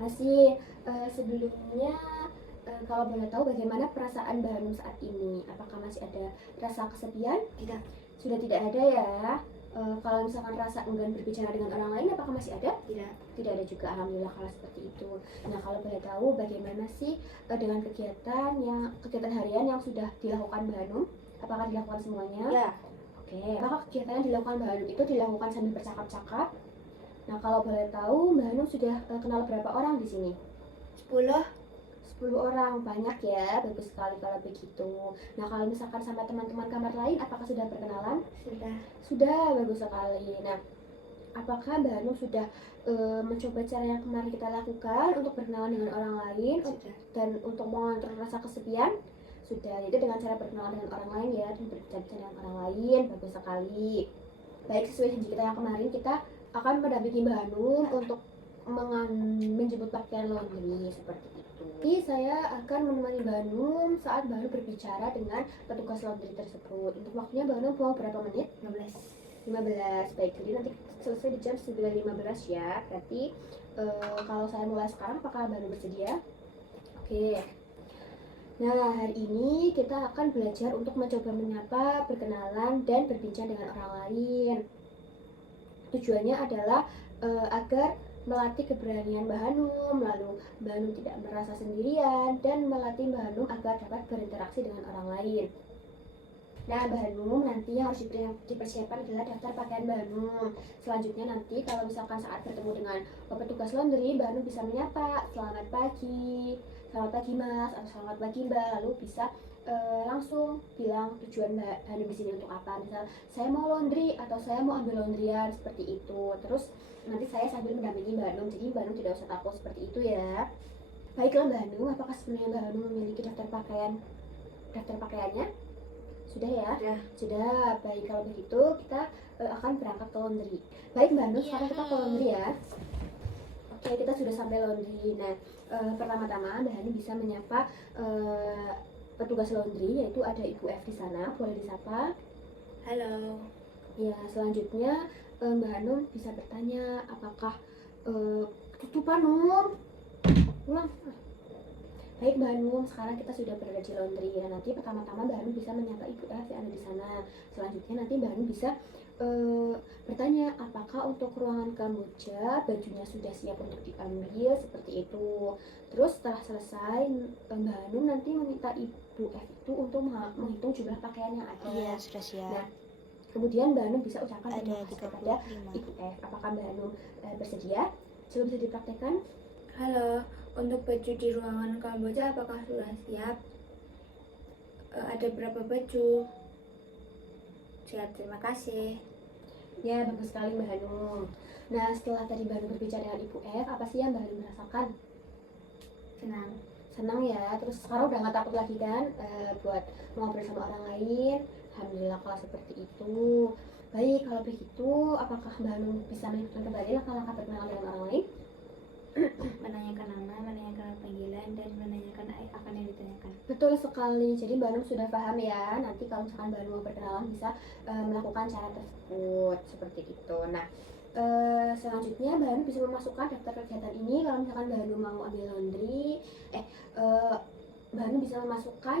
Masih. Sebelumnya, kalau boleh tahu bagaimana perasaan Mbak Hanum saat ini? Apakah masih ada rasa kesepian? Tidak. Sudah tidak ada ya. Kalau misalkan rasa enggan berbicara dengan orang lain, apakah masih ada? Tidak. Tidak ada juga, alhamdulillah kalau seperti itu. Nah, kalau boleh tahu bagaimana sih dengan kegiatan harian yang sudah dilakukan Mbak Hanum? Apakah dilakukan semuanya? Ya. Oke, apakah kegiatan yang dilakukan Mbak Hanum itu dilakukan sambil bercakap-cakap? Nah, kalau boleh tahu Mbak Hanum sudah kenal berapa orang di sini? 10. 10 orang, banyak ya, bagus sekali kalau begitu. Nah, kalau misalkan sama teman-teman kamar lain, apakah sudah perkenalan? Sudah. Sudah, bagus sekali. Nah, apakah Mbak Hanum sudah mencoba cara yang kemarin kita lakukan untuk berkenalan dengan orang lain Sudah. dan untuk mengontrol rasa kesepian? Sudah, itu dengan cara berkenalan dengan orang lain ya, dan berbicara dengan orang lain, bagus sekali. Baik, sesuai janji kita yang kemarin, kita akan mendampingi Mbak Hanum untuk menjemput pakaian laundry seperti itu. Jadi saya akan menemani Mbak Hanum saat Mbak Hanum berbicara dengan petugas laundry tersebut. Untuk waktunya Mbak Hanum mau berapa menit? 15. Baik, jadi nanti selesai di jam 9.15 ya. Berarti kalau saya mulai sekarang, apakah Mbak Hanum bersedia? Oke. Nah, hari ini kita akan belajar untuk mencoba menyapa, berkenalan, dan berbincang dengan orang lain. Tujuannya adalah agar melatih keberanian Mbak Hanum, lalu Mbak Hanum tidak merasa sendirian, dan melatih Mbak Hanum agar dapat berinteraksi dengan orang lain. Nah, Mbak Hanum nanti yang harus dipersiapkan adalah daftar pakaian Mbak Hanum. Selanjutnya nanti kalau misalkan saat bertemu dengan petugas laundry, Mbak Hanum bisa menyapa, selamat pagi Mas, atau selamat pagi Mbak, lalu bisa langsung bilang tujuan Mbak Hanum di sini untuk apa. Misal saya mau laundry atau saya mau ambil laundryan, seperti itu. Terus nanti saya sambil mendampingi Mbak Hanum, jadi Mbak Hanum tidak usah takut seperti itu ya. Baiklah Mbak Hanum, apakah sebenarnya Mbak Hanum memiliki daftar pakaiannya? Sudah ya? Sudah. Baik, kalau begitu kita akan berangkat ke laundry. Baik Mbak Hanum, sekarang kita ke laundry ya. Oke, kita sudah sampai laundry. Nah, pertama-tama Mbak Hanum bisa menyapa petugas laundry, yaitu ada Ibu F di sana. Boleh disapa. Halo. Ya, selanjutnya Mbak Hanum bisa bertanya, apakah tutupan Hanum? Ulang. Baik Mbak Hanum, sekarang kita sudah berada di laundry. Nah, nanti pertama-tama Mbak Hanum bisa menyapa Ibu F yang ada di sana. Selanjutnya nanti Mbak Hanum bisa bertanya, apakah untuk ruangan Kamboja bajunya sudah siap untuk diambil, seperti itu. Terus setelah selesai, Mbak Hanum nanti meminta Ibu F itu untuk menghitung jumlah pakaian yang ada. Iya, sudah siap. Nah, kemudian Mbak Hanum bisa ucapkan Ada terima kasih kepada 35. Ibu F. Apakah Mbak Hanum bersedia? Coba bisa dipraktekkan. Halo, untuk baju di ruangan Kamboja apakah sudah siap? Ada berapa baju? Siap, terima kasih. Ya, bagus sekali Mbak Hanum. Nah, setelah tadi Mbak Hanum berbicara dengan Ibu F, apa sih yang Mbak Hanum rasakan? Senang. Senang ya, terus sekarang udah gak takut lagi kan buat ngobrol sama orang lain. Alhamdulillah kalau seperti itu. Baik, kalau begitu apakah Mbak Hanum bisa melanjutkan kembali langkah-langkah berkenalan dengan orang lain? Menanyakan nama, menanyakan panggilan, dan menanyakan akan yang ditanyakan. Betul sekali, jadi Mbak Hanum sudah paham ya. Nanti kalau misalkan Mbak Hanum mau berkenalan bisa melakukan cara tersebut, seperti itu. Nah, selanjutnya Mbak Hanum bisa memasukkan daftar kegiatan ini. Kalau misalkan Mbak Hanum mau ambil laundry, Mbak Hanum bisa memasukkan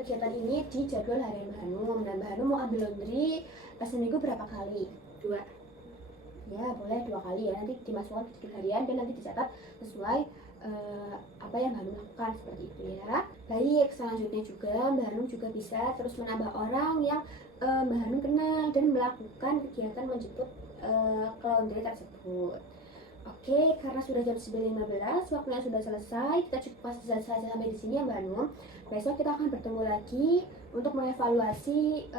kegiatan ini di jadwal harian Mbak Hanum. Dan Mbak Hanum mau ambil laundry seminggu berapa kali? 2. Ya, boleh 2 kali ya. Nanti dimasukkan ke jadwal harian dan nanti dicatat sesuai apa yang Mbak Hanum lakukan, seperti itu ya. Baik, selanjutnya juga Mbak Hanum juga bisa terus menambah orang yang Mbak Hanum kenal dan melakukan kegiatan menjemput ke laundry tersebut. Oke, karena sudah jam 9.15, waktunya sudah selesai. Kita cukup saja sampai di sini ya Mbak Hanum. Besok kita akan bertemu lagi untuk mengevaluasi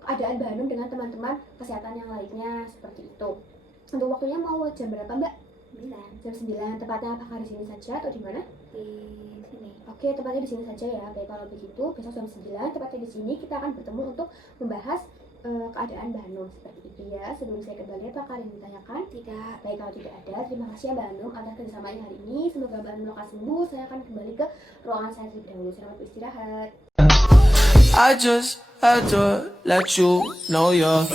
keadaan Mbak Hanum dengan teman-teman kesehatan yang lainnya, seperti itu. Untuk waktunya mau jam berapa Mbak? 9. Jam 9. Tepatnya apakah di sini saja atau di mana? Di sini. Oke, tepatnya di sini saja ya. Baik, kalau begitu besok jam 9 tepatnya di sini kita akan bertemu untuk membahas keadaan Mbak Hanum, seperti itu ya. Sebelum saya kembali, apakah ada yang ditanyakan? Tidak. Baik, kalau tidak ada, terima kasih ya Mbak Hanum atas kerjasamanya hari ini. Semoga Mbak Hanum lekas sembuh. Saya akan kembali ke ruangan saya terlebih dahulu. Selamat beristirahat. I just had to let you know you're